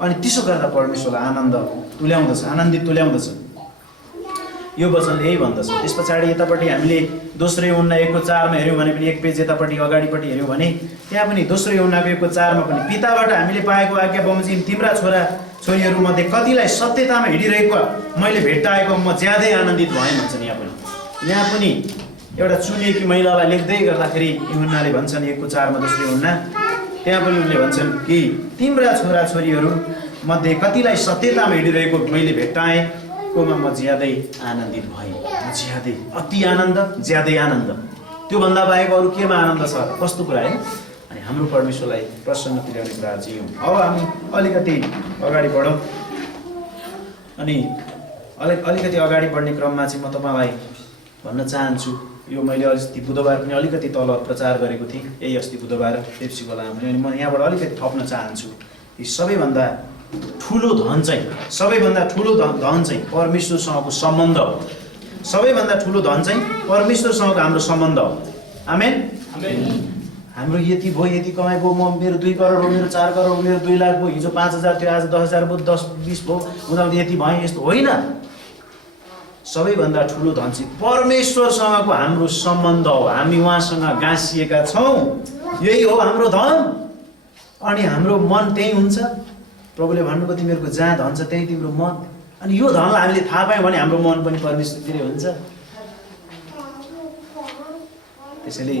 अनि त्यसो गर्दा परमेश्वरलाई आनन्द तुल्याउँदछ, आनन्दित तुल्याउँदछ। यो वचनले यही भन्दछ। त्यस पछाडि यतापट्टि हामीले दोस्रो यूहन्ना 1:4 हेऱ्यौँ भने पनि 1 पेज यतापट्टि अगाडिपट्टि हेऱ्यौँ भने त्यहाँ पनि दोस्रो यूहन्नाको 1:4 पनि पिताबाट हामीले पाएको आज्ञा बमोजिम तिम्रा छोरा छोरीहरूमध्ये कतिलाई सत्यतामा हिँडिरहेको मैले भेट्टाएको म ज्यादै आनन्दित भएँ भन्छन्। यहाँ पनि एउटा चुनिएकी महिलालाई लेख्दै गर्दाखेरि यूहन्नाले भन्छन् 1:4 दोस्रो यूहन्ना, त्यहाँ पनि उनले भन्छन् कि तिम्रा छोरा छोरीहरू मध्ये कतिलाई सत्यतामा हिँडिरहेको मैले भेट्टाएँ कोमा म ज्यादै आनन्दित भएँ। ज्यादै, अति आनन्द, ज्यादै आनन्द। त्योभन्दा बाहेक अरू केमा आनन्द छ? कस्तो कुरा है? अनि हाम्रो परमेश्वरलाई प्रसन्न तुल्याउने कुरा चाहिँ हो। अब हामी अलिकति अगाडि बढौँ। अनि अलिकति अगाडि बढ्ने क्रममा चाहिँ म तपाईँलाई भन्न चाहन्छु, यो मैले अस्ति बुधबार पनि अलिकति तल प्रचार गरेको थिएँ, यही अस्ति बुधबार पेप्सी खोलामा पनि। अनि म यहाँबाट अलिकति थप्न चाहन्छु कि सबैभन्दा ठुलो धन चाहिँ परमेश्वरसँगको सम्बन्ध हो। सबैभन्दा ठुलो धन चाहिँ परमेश्वरसँगको हाम्रो सम्बन्ध हो। आमेन। हाम्रो यति भयो, यति कमाइ भयो, म मेरो 2 करोड हो, मेरो 4 करोड हो, मेरो 2 लाख भयो, हिजो 5,000 थियो, आज 10,000 भयो, 10-20 भयो, उनीहरू यति भएँ, यस्तो होइन। सबैभन्दा ठुलो धन चाहिँ परमेश्वरसँगको हाम्रो सम्बन्ध हो। हामी उहाँसँग गाँसिएका छौँ, यही हो हाम्रो धन। अनि हाम्रो मन त्यही हुन्छ। प्रभुले भन्नुभयो तिमीहरूको जहाँ धन छ त्यही तिम्रो मन। अनि यो धनलाई हामीले थाहा पायौँ भने हाम्रो मन पनि परमेश्वरतिरै हुन्छ। त्यसैले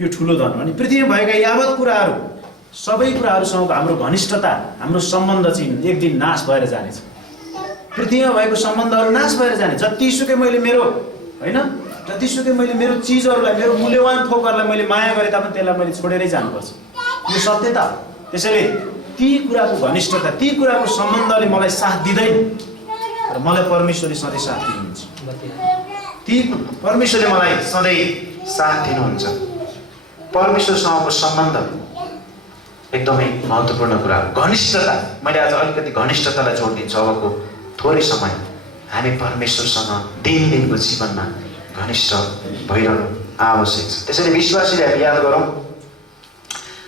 यो ठुलो धन। अनि पृथ्वीमा भएका यावत कुराहरू, सबै कुराहरूसँगको हाम्रो घनिष्ठता, हाम्रो सम्बन्ध चाहिँ एक दिन नाश भएर जानेछ। पृथ्वीमा भएको सम्बन्धहरू नाश भएर जाने। जतिसुकै मैले मेरो चिजहरूलाई, मेरो मूल्यवान थोकहरूलाई मैले माया गरेँ तापनि त्यसलाई मैले छोडेरै जानुपर्छ। यो सत्यता। त्यसैले ती कुराको घनिष्ठता, ती कुराको सम्बन्धले मलाई साथ दिँदैन, र मलाई परमेश्वरले सधैँ साथ दिनुहुन्छ। ती परमेश्वरले मलाई सधैँ साथ दिनुहुन्छ। परमेश्वरसँगको सम्बन्ध एकदमै महत्त्वपूर्ण कुरा हो। घनिष्ठता, मैले आज अलिकति घनिष्ठतालाई जोड दिन्छु। अबको थोरै समय हामी परमेश्वरसँग दिनको जीवनमा घनिष्ठ भइरहनु आवश्यक छ। त्यसैले विश्वासीले हामी याद गरौँ,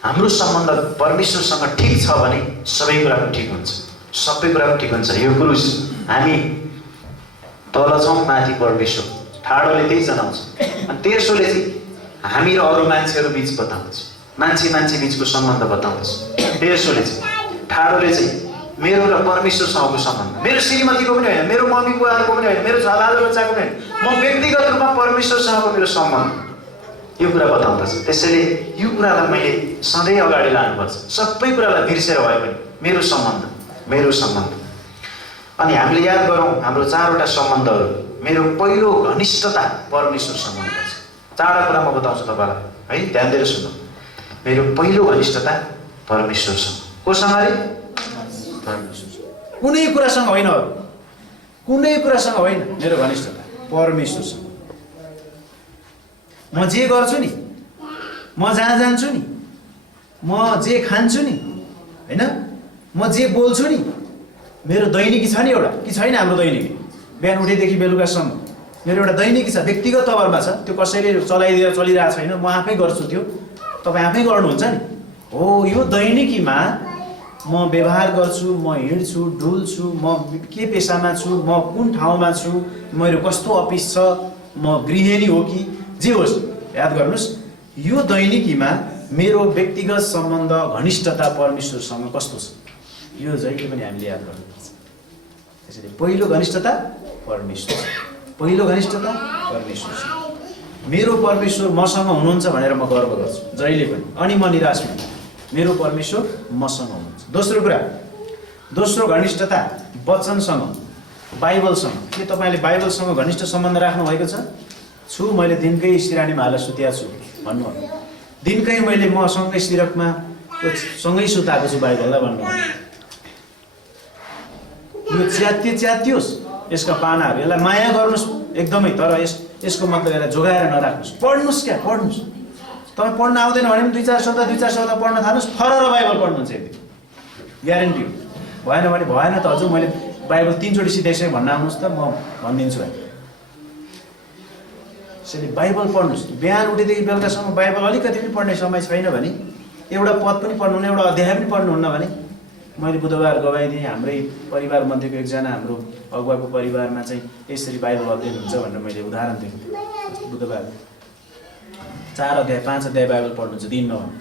हाम्रो सम्बन्ध परमेश्वरसँग ठिक छ भने सबै कुरा पनि ठिक हुन्छ। सबै कुरा पनि ठिक हुन्छ। यो क्रुस हामी तल छौँ, माथि परमेश्वर, ठाडोले त्यही जनाउँछ। अनि तेर्सोले चाहिँ हामी र अरू मान्छेहरू बिच बताउँछ, मान्छे बिचको सम्बन्ध बताउँछ। तेर्सोले चाहिँ, ठाडोले चाहिँ मेरो र परमेश्वरसँगको सम्बन्ध, मेरो श्रीमतीको पनि होइन, मेरो मम्मी बुवाहरूको पनि होइन, मेरो बाल बच्चाको पनि होइन, म व्यक्तिगत रूपमा परमेश्वरसँगको मेरो सम्बन्ध, यो कुरा बताउँदछ। त्यसैले यो कुरालाई मैले सधैँ अगाडि लानुपर्छ। सबै कुरालाई बिर्सेर भए पनि मेरो सम्बन्ध। अनि हामीले याद गरौँ हाम्रो 4वटा सम्बन्धहरू। मेरो पहिलो घनिष्ठता परमेश्वरसँग हुनुपर्छ। 4वटा कुरा म बताउँछु तपाईँलाई है, ध्यान दिएर सुन्नु। मेरो पहिलो घनिष्ठता परमेश्वरसँग। कोसँग अरे? परमेश्वरसँग। कुनै कुरासँग होइन, कुनै कुरासँग होइन। मेरो घनिष्ठता परमेश्वरसँग। म जे गर्छु नि, म जहाँ जान्छु नि, म जे खान्छु नि, होइन, म जे बोल्छु नि, मेरो दैनिकी छ नि एउटा, कि छैन? हाम्रो दैनिकी बिहान उठेदेखि बेलुकासम्म मेरो एउटा दैनिकी छ, व्यक्तिगत तवरमा छ। त्यो कसैले चलाइदिएर चलिरहेको छैन, म आफै गर्छु। त्यो तपाईँ आफै गर्नुहुन्छ नि। हो, यो दैनिकीमा म व्यवहार गर्छु, म हिँड्छु, डुल्छु, म के पेसामा छु, म कुन ठाउँमा छु, मेरो कस्तो अफिस छ, म गृहिणी हो कि जे होस्, याद गर्नुहोस् यो दैनिकीमा मेरो व्यक्तिगत सम्बन्ध, घनिष्ठता परमेश्वरसँग कस्तो छ, यो जहिले पनि हामीले याद गर्नुपर्छ। त्यसैले पहिलो घनिष्ठता परमेश्वर, पहिलो घनिष्ठता परमेश्वरसँग। मेरो परमेश्वर मसँग हुनुहुन्छ भनेर म गर्व गर्छु जहिले पनि। अनि म निराश हुन्छु, मेरो परमेश्वर मसँग हुनुहुन्छ। दोस्रो कुरा, दोस्रो घनिष्ठता वचनसँग, बाइबलसँग। के तपाईँले बाइबलसँग घनिष्ठ सम्बन्ध राख्नु भएको छ? छु, मैले दिनकै सिरानीमा हालेर सुतेको छु भन्नु, दिनकै मैले म सँगै सिरकमा सँगै सुताएको छु बाइबललाई भन्नु। यो च्यातियोस् यसका पानाहरू, यसलाई माया गर्नुहोस् एकदमै, तर यसको मतलब यसलाई जोगाएर नराख्नुहोस्। पढ्नुहोस्, क्या पढ्नुहोस्। तपाईँ पढ्न आउँदैन भने पनि 2-4 सप्ताह पढ्न थाल्नुहोस्, फरर बाइबल पढ्नुहुन्छ यदि, ग्यारेन्टी हो। भएन भने भएन त हजुर, मैले बाइबल 3 चोटि सिधैसै भन्न आउनुहोस् त, म भनिदिन्छु भाइ। त्यसैले बाइबल पढ्नुहोस्। बिहान उठेदेखि बेलुकासम्म बाइबल अलिकति पनि पढ्ने समय छैन भने, एउटा पद पनि पढ्नुहुन्न, एउटा अध्याय पनि पढ्नुहुन्न भने मैले बुधबार गवाइदिएँ हाम्रै परिवार मध्येको एकजना हाम्रो अगुवाको परिवारमा चाहिँ यसरी बाइबल अध्ययन हुन्छ भनेर मैले उदाहरण दिएँ। बुधबार 4 अध्याय 5 अध्याय बाइबल पढ्नुहुन्छ दिनमा भने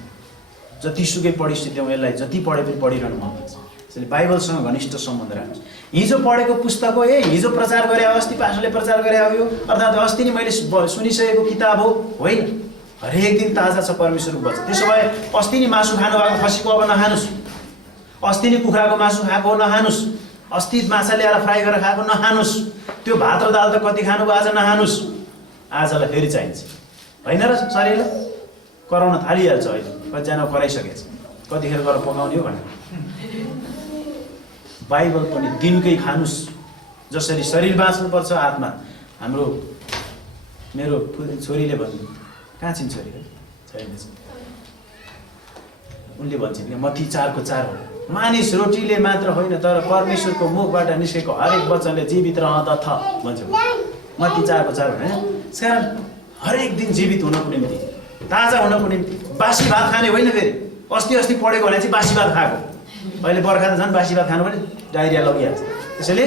जतिसुकै पढिसिद्यौँ यसलाई जति पढे पनि पढिरहनु मन पर्छ। त्यसैले बाइबलसँग घनिष्ठ सम्बन्ध राख्नुहोस्। हिजो पढेको पुस्तक हो, हिजो प्रचार गरे अस्ति पास्टरले प्रचार गरे हो, यो अर्थात् अस्ति नै मैले सुनिसकेको किताब हो, होइन। हरेक दिन ताजा छ परमेश्वरको वचन। त्यसो भए अस्ति नै मासु खानु भएको खसीको अब नखानुस्, अस्ति नै कुखुराको मासु खाएको नखानुस्, अस्ति माछा ल्याएर फ्राई गरेर खाएको नखानुस्, त्यो भात र दाल त कति खानुभयो आज नखानुस्। आजलाई फेरि चाहिन्छ, होइन र? शरीरलाई कराउन थालिहाल्छ अहिले, कतिजना कराइसकेछ, कतिखेर गएर पकाउने हो भनेर। बाइबल पनि दिनकै खानुस्, जसरी शरीर बाँच्नुपर्छ आत्मा। हाम्रो मेरो छोरीले भन्नु, कहाँ छिन् छोरी? छैन, उनले भन्छन् कि मत्ती 4:4 हो, मानिस रोटीले मात्र होइन तर परमेश्वरको मुखबाट निस्केको हरेक वचनले जीवित रहँदछ भन्छ। मत्ती 4:4 होइन। त्यसकारण हरेक दिन जीवित हुनको निम्ति, ताजा हुनको निम्ति बासी भात खाने होइन। फेरि अस्ति पढेको भने चाहिँ बासी भात खाएको, अहिले बर्खा त झन् बासी भात खानु पनि डाइरिया लगिहाल्छ। त्यसैले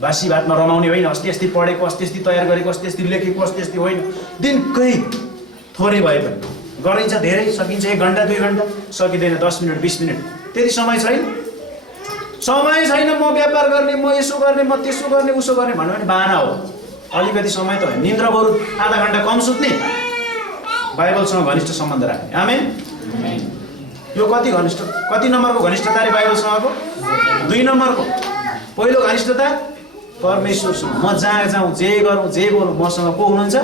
बासी भातमा रमाउने होइन। अस्ति पढेको, अस्ति तयार गरेको, अस्ति लेखेको, अस्ति होइन। दिनकै थोरै भए पनि गरिन्छ, धेरै सकिन्छ 1 घन्टा 2 घन्टा, सकिँदैन 10 मिनट 20 मिनट, त्यति समय छैन। समय छैन म व्यापार गर्ने, म यसो गर्ने, म त्यसो गर्ने, उसो गर्ने भन्नु भने बाहना हो। अलिकति समय त होइन, निन्द्रा बरु आधा घन्टा कम सुत्ने, बाइबलसँग घनिष्ठ सम्बन्ध राख्ने। आमेन। यो कति नम्बरको घनिष्ठता रे बाइबलसँगको? 2 नम्बरको। पहिलो घनिष्ठता परमेश्वरसँग। म जहाँ जाउँ, जे गरौँ, जे बोलौँ, मसँग को हुनुहुन्छ?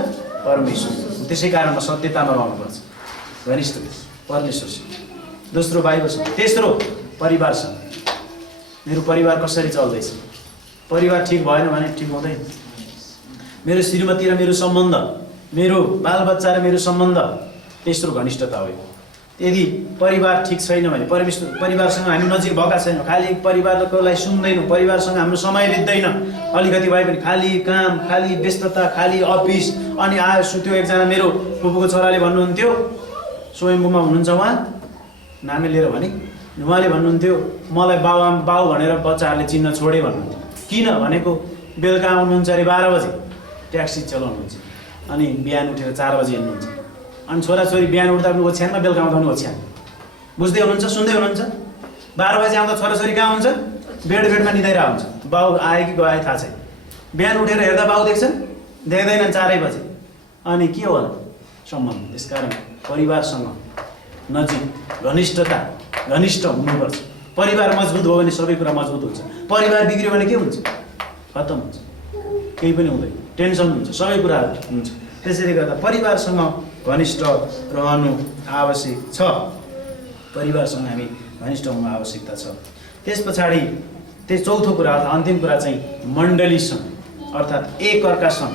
परमेश्वर। त्यसै कारण म सत्यतामा रहनुपर्छ, घनिष्ठ परमेश्वरसँग। दोस्रो बाइबलसँग। तेस्रो परिवारसँग। मेरो परिवार कसरी चल्दैछ? परिवार ठिक भएन भने ठिक हुँदैन। मेरो श्रीमती र मेरो सम्बन्ध, मेरो बालबच्चा र मेरो सम्बन्ध, तेस्रो घनिष्ठता हो। यदि परिवार ठिक छैन भने, परिवारसँग हामी नजिक भएका छैनौँ, खालि परिवारकोलाई सुन्दैनौँ, परिवारसँग हाम्रो समय बित्दैन, अलिकति भए पनि खालि काम, खालि व्यस्तता, खालि अफिस, अनि आयो सुत्यो। एकजना मेरो फुपूको छोराले भन्नुहुन्थ्यो, स्वयम्भूमा हुनुहुन्छ उहाँ, नामै लिएर भने, उहाँले भन्नुहुन्थ्यो मलाई बाउ भनेर बच्चाहरूले चिन्न छोडे भन्नुहुन्थ्यो। किन भनेको बेलुका आउनुहुन्छ अरे 12 बजे, ट्याक्सी चलाउनुहुन्छ, अनि बिहान उठेर 4 बजे हिँड्नुहुन्छ, अनि छोराछोरी बिहान उठ्दा पनि ओछ्यानमा, बेलुका आउँदा पनि ओछ्यान। बुझ्दै हुनुहुन्छ? सुन्दै हुनुहुन्छ? 12 बजे आउँदा छोराछोरी कहाँ हुन्छ? बेडमा निदाइरहेको हुन्छ। बाउ आयो कि गयो थाहा छैन। बिहान उठेर हेर्दा बाउ देख्छन्? देख्दैनन् 4 बजे। अनि के होला सम्बन्ध? त्यसकारण परिवारसँग नजिक घनिष्ठ हुनुपर्छ। परिवार मजबुत हो भने सबै कुरा मजबुत हुन्छ। परिवार बिग्रियो भने के हुन्छ? खत्तम हुन्छ, केही पनि हुँदैन, टेन्सन हुन्छ, सबै कुराहरू हुन्छ। त्यसैले गर्दा परिवारसँग घनिष्ठ रहनु आवश्यक छ। परिवारसँग हामी घनिष्ठ हुनु आवश्यकता छ। त्यस पछाडि चौथो कुरा अर्थात् अन्तिम कुरा चाहिँ मण्डलीसँग, अर्थात् एक अर्कासँग,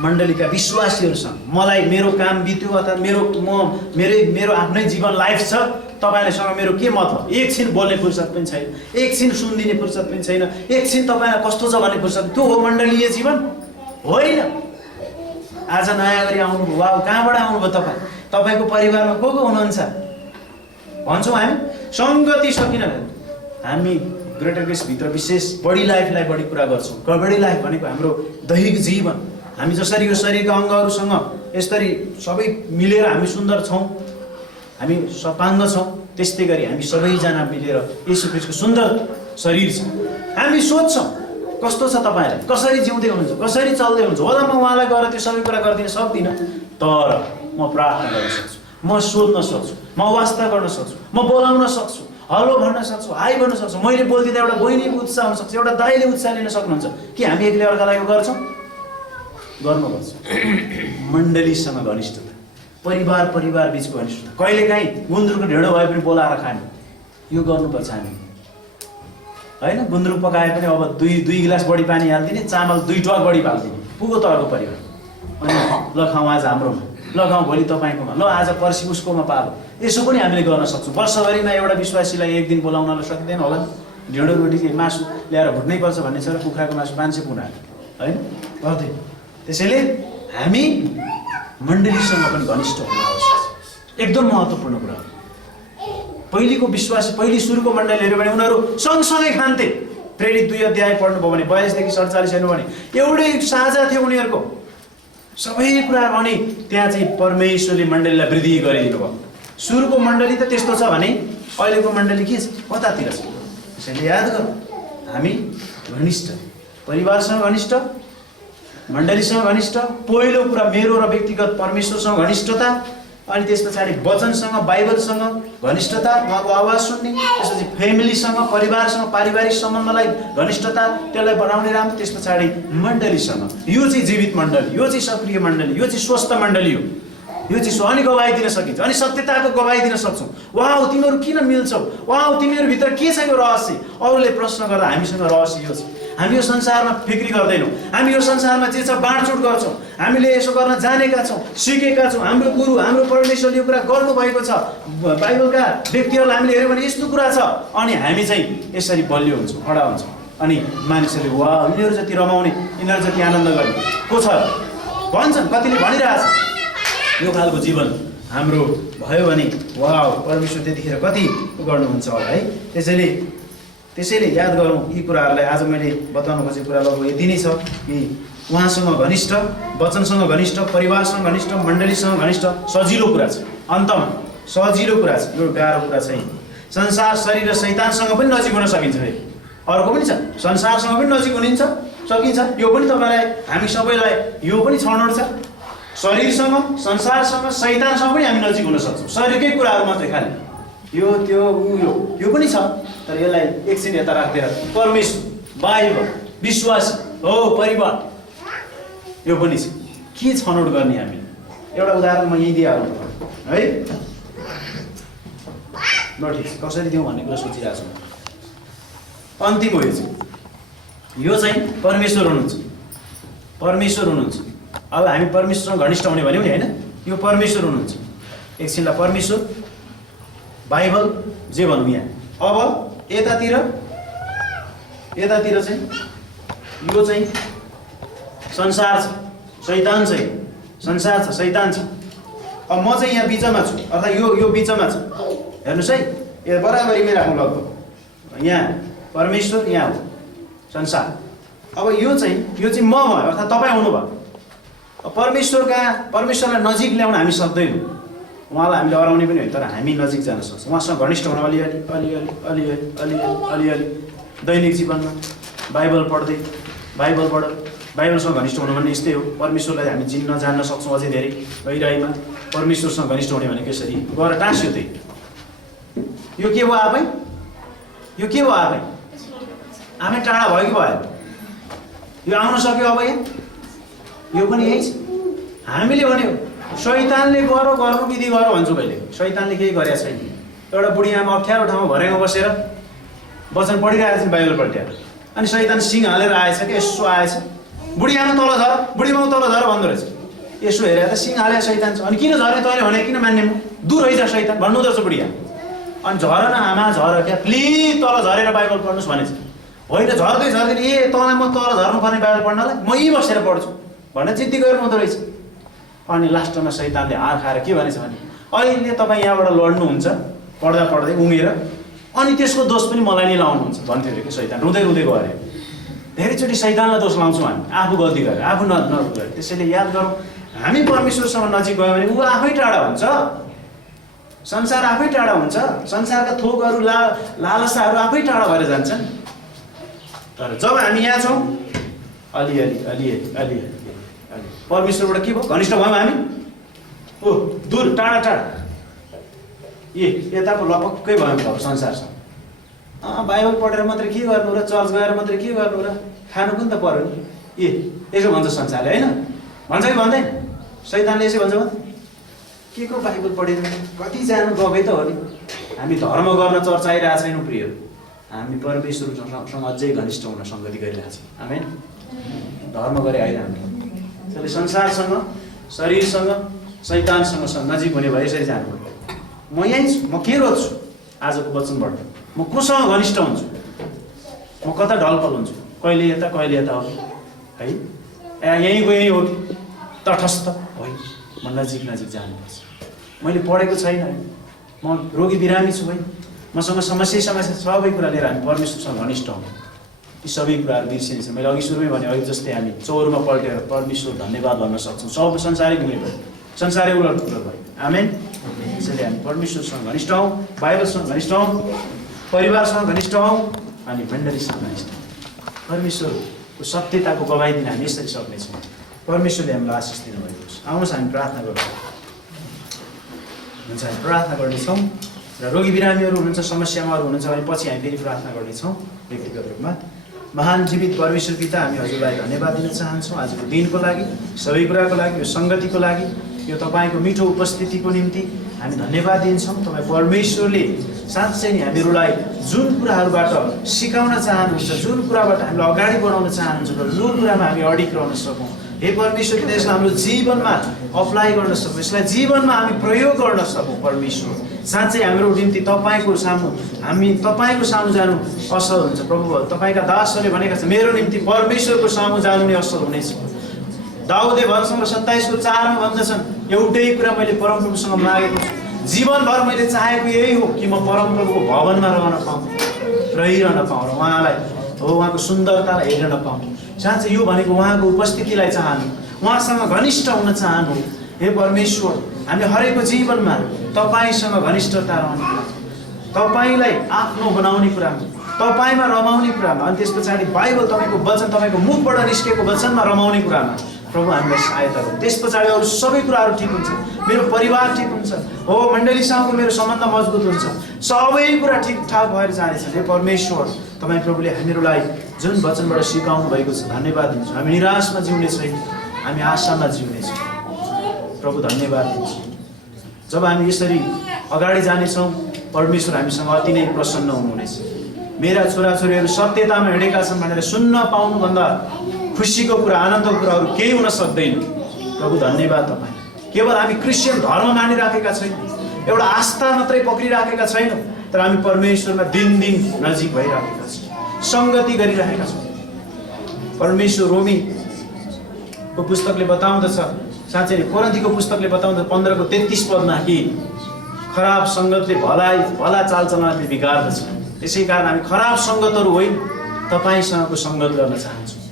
मण्डलीका विश्वासीहरूसँग। मलाई मेरो काम बित्यो अर्थात् मेरो आफ्नै जीवन लाइफ छ, तपाईँहरूसँग मेरो के मतलब? एकछिन बोल्ने फुर्सद पनि छैन, एकछिन सुनिदिने फुर्सद पनि छैन, एकछिन तपाईँलाई कस्तो छ भन्ने फुर्सद। त्यो हो मण्डलीय जीवन? होइन। आज नयाँ गरी आउनुभयो, वा कहाँबाट आउनुभयो तपाईँ? तपाईँको परिवारमा को हुनुहुन्छ भन्छौँ हामी। सङ्गति सकिन हामी ग्रेटर ग्रेसभित्र विशेष बडी लाइफलाई बढी कुरा गर्छौँ। बडी लाइफ भनेको हाम्रो दैहिक जीवन। हामी जसरी यो शरीरका अङ्गहरूसँग यसरी सबै मिलेर हामी सुन्दर छौँ, हामी सपाङ्ग छौँ, त्यस्तै गरी हामी सबैजना मिलेर येशू ख्रीष्टको सुन्दर शरीर छ। हामी सोध्छौँ कस्तो छ तपाईँलाई, कसरी जिउँदै हुनुहुन्छ, कसरी चल्दै हुनुहुन्छ। होला म उहाँलाई गएर त्यो सबै कुरा गरिदिन सक्दिनँ, तर म प्रार्थना गर्न सक्छु, म सोध्न सक्छु, म वास्ता गर्न सक्छु, म बोलाउन सक्छु, हलो भन्न सक्छु, हाई भन्न सक्छु। मैले बोल्दिँदा एउटा बहिनीको उत्साह हुनसक्छ, एउटा दाइले उत्साह लिन सक्नुहुन्छ। कि हामी एकले अर्कालाई गर्छौँ? गर्नुपर्छ। मण्डलीसँग घनिष्ठता, परिवार बिचको घनिष्ठता। कहिलेकाहीँ गुन्द्रुकको ढेँडो भए पनि बोलाएर खाने, यो गर्नुपर्छ हामी, होइन? गुन्द्रुक पकाए पनि अब 2 गिलास बढी पानी हालिदिने, चामल 2 टक बढी हालिदिने, पुगो त अर्को परिवार। अनि ल खाउँ आज हाम्रोमा, ल खाउँ भोलि तपाईँकोमा, ल आज पर्सि उसकोमा पालो। यसो पनि हामीले गर्न सक्छौँ। वर्षभरिमा एउटा विश्वासीलाई एक दिन बोलाउन सक्दैन होला। ढेँडो रोटी मासु ल्याएर भुट्नै पर्छ भन्ने छ र कुखुराको मासु 500 पुरा, होइन? गर्दैन। त्यसैले हामी मण्डलीसँग पनि घनिष्ठ हुनु आवश्यक छ। एकदम महत्त्वपूर्ण कुरा हो। पहिलेको विश्वासी पहिली सुरुको मण्डली हेऱ्यो भने उनीहरू सँगसँगै खान्थे। प्रेरित 2 अध्याय पढ्नुभयो भने 42 देखि 47 हेर्नु भने एउटै साझा थियो उनीहरूको सबै कुरा। अनि त्यहाँ चाहिँ परमेश्वरले मण्डलीलाई वृद्धि गरिदिनु भयो। सुरुको मण्डली त त्यस्तो छ भने अहिलेको मण्डली के छ, कतातिर छ? त्यसैले याद गरौँ, हामी घनिष्ठ परिवारसँग घनिष्ठ, मण्डलीसँग घनिष्ठ, पहिलो कुरा मेरो र व्यक्तिगत परमेश्वरसँग घनिष्ठता, अनि त्यस पछाडि वचनसँग बाइबलसँग घनिष्ठता, उहाँको आवाज सुन्ने, त्यसपछि फ्यामिलीसँग परिवारसँग पारिवारिक सम्बन्धलाई घनिष्ठता त्यसलाई बनाउने राम्रो, त्यस पछाडि मण्डलीसँग। यो चाहिँ जीवित मण्डली, यो चाहिँ सक्रिय मण्डली, यो चाहिँ स्वस्थ मण्डली हो। यो चाहिँ अनि गवाई दिन सकिन्छ, अनि सत्यताको गवाई दिन सक्छौँ। वाउ तिमीहरू किन मिल्छौ, वाउ तिमीहरूभित्र के छ यो रहस्य। अरूले प्रश्न गर्दा हामीसँग रहस्य यो छ। हामी यो संसारमा फिक्री गर्दैनौँ, हामी यो संसारमा जे छ बाँडचुँड गर्छौँ, हामीले यसो गर्न जानेका छौँ, सिकेका छौँ। हाम्रो गुरु हाम्रो परमेश्वरले यो कुरा गर्नुभएको छ, बाइबलका व्यक्तिहरूलाई हामीले हेऱ्यौँ भने यस्तो कुरा छ। अनि हामी चाहिँ यसरी बलियो हुन्छौँ, खडा हुन्छौँ। अनि मानिसहरूले वा यिनीहरू जति रमाउने, यिनीहरू जति आनन्द गर्ने को छ भन्छन्, कतिले भनिरहेछ। यो खालको जीवन हाम्रो भयो भने वाह परमेश्वर त्यतिखेर कति गर्नुहुन्छ होला है। त्यसैले याद गरौँ यी कुराहरूलाई। आज मैले बताउनु खोजेको कुरा लगभग यति नै छ कि उहाँसँग घनिष्ठ, वचनसँग घनिष्ठ, परिवारसँग घनिष्ठ, मण्डलीसँग घनिष्ठ सजिलो कुरा छ। अन्तमा सजिलो कुरा छ, यो गाह्रो कुरा छैन। संसार शरीर र शैतानसँग पनि नजिक हुन सकिन्छ। अर्को पनि छ, संसारसँग पनि नजिक हुनिन्छ सकिन्छ। यो पनि तपाईँलाई हामी सबैलाई यो पनि छनौट छ। शरीरसँग, संसारसँग, शैतानसँग पनि हामी नजिक हुन सक्छौँ। शरीरकै कुराहरू मात्रै खालि यो त्यो यो पनि छ। तर यसलाई एकछिन यता राख्दै परमेश्वर, बाइबल, विश्वास हो, परिवार यो पनि छ। के छनौट गर्ने हामी? एउटा उदाहरण म यहीँ दिइहाल्नु है। ल ठिक छ, कसरी दिउँ भन्ने कुरा सोचिरहेको छु। अन्तिम हो यो चाहिँ परमेश्वर हुनुहुन्छ, परमेश्वर हुनुहुन्छ। अब हामी परमेश्वरसँग घनिष्ठ हुने भन्यौँ नि होइन, यो परमेश्वर हुनुहुन्छ। एकछिनलाई परमेश्वर, बाइबल जे भनौँ यहाँ। अब यतातिर चाहिँ यो चाहिँ संसार छ, शैतान छ। संसार छ, शैतान छ। अब म चाहिँ यहाँ बिचमा छु, अर्थात् यो बिचमा छ। हेर्नुहोस् है, यो बराबरीमै राख्नु लगभग। यहाँ परमेश्वर, यहाँ हो संसार। अब यो चाहिँ म भयो, अर्थात् तपाईँ आउनुभयो। परमेश्वरलाई नजिक ल्याउन हामी सक्दैनौँ। उहाँलाई हामीले हराउने पनि होइन, तर हामी नजिक जान सक्छौँ। उहाँसँग घनिष्ठ हुन अलिअलि दैनिक जीवनमा बाइबल पढ्दै, बाइबलसँग घनिष्ठ हुनु भन्ने यस्तै हो। परमेश्वरलाई हामी चिन्न जान्न सक्छौँ अझै धेरै गहिराइमा। परमेश्वरसँग घनिष्ठ हुने भनेको यसरी गएर टाँस्यो। त्यही यो के भयो आफै, यो के भयो आफै टाढा भयो कि भयो? यो आउन सक्यो अब यहाँ, यो पनि यही छ। हामीले भन्यो शैतानले गर्नु विधि गर भन्छु कहिले। शैतानले केही गरेको छैन। एउटा बुढी आमा अप्ठ्यारो ठाउँमा भरेमा बसेर वचन पढिरहेको छ, बाइबल पल्ट्याएर, अनि शैतान सिङ हालेर आएछ कि यसो आएछ। बुढी आमा तल झर, बुढी माउ तल झर भन्दो रहेछ। यसो हेरेर त सिङ हालेर शैतान छ। अनि किन झरे तैँले भने किन मान्ने? दूर है जा शैतान भन्नु रहेछ बुढी आमा। अनि झर न आमा झर, क्या प्लिज तल झरेर बाइबल पढ्नुहोस् भनेछ। होइन झर्दै ए तँलाई म तल झर्नुपर्ने बाइबल पढ्नलाई म यहीँ बसेर पढ्छु भनेर जिद्दी गर्नु हुँदो रहेछ। अनि लास्टमा शैतानले हार खाएर के भनेछ भने अहिले तपाईँ यहाँबाट लड्नुहुन्छ पढ्दा पढ्दै उमेर, अनि त्यसको दोष पनि मलाई नै लाउनुहुन्छ भन्थ्यो अरे कि शैतान। रुँदै गयो अरे। धेरैचोटि शैतानलाई दोष लाउँछौँ हामी, आफू गल्ती गरेर, आफू नगरेर। त्यसैले याद गरौँ, हामी परमेश्वरसँग नजिक गयो भने ऊ आफै टाढा हुन्छ, संसार आफै टाढा हुन्छ, संसारका थोकहरू लालसाहरू आफै टाढा भएर जान्छन्। तर जब हामी यहाँ छौँ अलि परमेश्वरबाट के भयो? घनिष्ठ भयौँ हामी। दूर टाढा यता पो लपक्कै भयौँ अब संसारसँग। बाइबल पढेर मात्रै के गर्नु र, चर्च गएर मात्रै के गर्नु र, खानु पनि त पर्यो नि। यसो भन्छ संसारले, होइन भन्छ कि भन्दैन? शैतानले यसो भन्छ के को बाइबल पढेर कति जानु गए त हो नि। हामी धर्म गर्न चर्च आइरहेको छैनौँ प्रिय, हामी परमेश्वरसँग अझै घनिष्ठ हुन सङ्गति गरिरहेको छौँ। आमेन। धर्म गरे आइरहनु। त्यसैले संसारसँग, शरीरसँग, शैतानसँग नजिक हुने भए यसरी जानु पर्यो। म यहीँ छु, म के रोज्छु आजको वचनबाट? म कोसँग घनिष्ठ हुन्छु? म कता ढलफल हुन्छु? कहिले यता कहिले यता हो है? यहीँको यहीँ हो कि तटस्थ होइन? म नजिक जानुपर्छ। मैले पढेको छैन, म रोगी बिरामी छु है, मसँग समस्या सबै कुरा लिएर हामी परमेश्वरसँग घनिष्ठ हौँ। यी सबै कुराहरू बिर्सिन्छ। मैले अघि सुरुमै भने अहिले जस्तै हामी चौरमा पल्टेर परमेश्वर धन्यवाद भन्न सक्छौँ। सब संसारै घुमे भयो, संसारै उलटपुलट भयो। आमेन। यसैले हामी परमेश्वरसँग घनिष्ठ हौँ, बाइबलसँग घनिष्ठ हौँ, परिवारसँग घनिष्ठ हौँ अनि मण्डलीसँग घनिष्ठ हौँ। परमेश्वरको सत्यताको गवाई दिन हामी यसरी सक्नेछौँ। परमेश्वरले हामीलाई आशिष दिनुभएको छ। आउनुहोस् हामी प्रार्थना गरौँ। हुन्छ, हामी प्रार्थना गर्नेछौँ र रोगी बिरामीहरू हुनुहुन्छ, समस्यामाहरू हुनुहुन्छ भने पछि हामी फेरि प्रार्थना गर्नेछौँ व्यक्तिगत रूपमा। महान जीवित परमेश्वर पिता, हामी हजुरलाई धन्यवाद दिन चाहन्छौँ आजको दिनको लागि, सबै कुराको लागि, यो सङ्गतिको लागि, यो तपाईँको मिठो उपस्थितिको निम्ति हामी धन्यवाद दिन्छौँ। तपाईँ परमेश्वरले साँच्चै नै हामीहरूलाई जुन कुराहरूबाट सिकाउन चाहनुहुन्छ, जुन कुराबाट हामीलाई अगाडि बढाउन चाहनुहुन्छ र जुन कुरामा हामी अडिग रहन सकौँ, हे परमेश्वर पिता, यसलाई हाम्रो जीवनमा अप्लाई गर्न सकौँ, यसलाई जीवनमा हामी प्रयोग गर्न सकौँ। परमेश्वर साँच्चै हाम्रो निम्ति तपाईँको सामु हामी तपाईँको सामु जानु असल हुन्छ। प्रभु, तपाईँका दासहरूले भनेका छन् मेरो निम्ति परमेश्वरको सामु जानु नै असल हुनेछ। दाउदे भजन 27:4 भन्दछन्, एउटै कुरा मैले परमप्रभुसँग मागेको छु, जीवनभर मैले चाहेको यही हो कि म परमप्रभुको भवनमा रहन पाऊँ, रहिरहन पाऊँ र उहाँलाई उहाँको सुन्दरतालाई हेर्न पाऊँ। साँच्चै यो भनेको उहाँको उपस्थितिलाई चाहनु, उहाँसँग घनिष्ठ हुन चाहनु। हे परमेश्वर, हामीले हरेकको जीवनमा तपाईँसँग घनिष्ठता रहने कुरा, तपाईँलाई आफ्नो बनाउने कुरामा, तपाईँमा रमाउने कुरामा, अनि त्यस पछाडि बाइबल तपाईँको वचन, तपाईँको मुखबाट निस्केको वचनमा रमाउने कुरामा प्रभु हामीलाई सहायता गर्नु। त्यस पछाडि अरू सबै कुराहरू ठिक हुन्छ, मेरो परिवार ठिक हुन्छ, हो मण्डलीसँगको मेरो सम्बन्ध मजबुत हुन्छ, सबै कुरा ठिकठाक भएर जानेछ। हे परमेश्वर, तपाईँ प्रभुले हामीहरूलाई जुन वचनबाट सिकाउनु भएको छ धन्यवाद दिन्छौँ। हामी निराशमा जिउने छैन, हामी आशामा जिउनेछौँ। प्रभु धन्यवाद दिन्छौँ। जब हामी यसरी अगाडि जानेछौँ, परमेश्वर हामीसँग अति नै प्रसन्न हुनुहुनेछ। मेरा छोराछोरीहरू सत्यतामा हिँडेका छन् भनेर सुन्न पाउनुभन्दा खुसीको कुरा, आनन्दको कुराहरू केही हुन सक्दैन। प्रभु धन्यवाद तपाईँ। केवल हामी क्रिस्चियन धर्म मानिराखेका छैनौँ, एउटा आस्था मात्रै पक्रिराखेका छैनौँ, तर हामी परमेश्वरमा दिनदिन नजिक भइराखेका छौँ, सङ्गति गरिरहेका छौँ। परमेश्वर रोमीको पुस्तकले बताउँदछ, साँच्चै नै कोरिन्थीको पुस्तकले बताउँदछ 15:33 कि खराब सङ्गतले भला चालचलनले बिगार्दछ। त्यसै कारण हामी खराब सङ्गतहरू होइन, तपाईँसँगको सङ्गत गर्न चाहन्छौँ,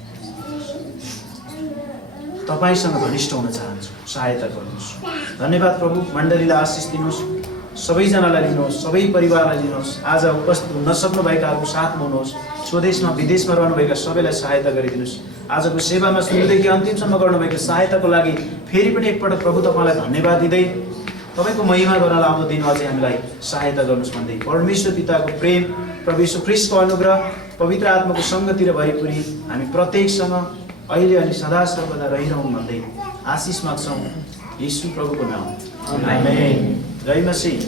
तपाईँसँग घनिष्ठ हुन चाहन्छु। सहायता गर्नुहोस्। धन्यवाद प्रभु। मण्डलीलाई आशिष दिनुहोस्, सबैजनालाई लिनुहोस्, सबै परिवारलाई लिनुहोस्। आज उपस्थित हुन नसक्नुभएकाहरूको साथमा हुनुहोस्। स्वदेशमा विदेशमा रहनुभएका सबैलाई सहायता गरिदिनुहोस्। आजको सेवामा सुरुदेखि अन्तिमसम्म गर्नुभएको सहायताको लागि फेरि पनि एकपल्ट प्रभु तपाईँलाई धन्यवाद दिँदै तपाईँको महिमा गर्नलाई आउँदो दिन अझै हामीलाई सहायता गर्नुहोस् भन्दै परमेश्वर पिताको प्रेम, प्रभु यीशु ख्रीष्टको अनुग्रह, पवित्र आत्माको सङ्गति र भरिपुरी हामी प्रत्येकसँग अहिले अनि सदा सर्वदा रहिरहौँ भन्दै आशिष माग्छौँ यीशु प्रभुको नाम। आमेन। जय मसीह।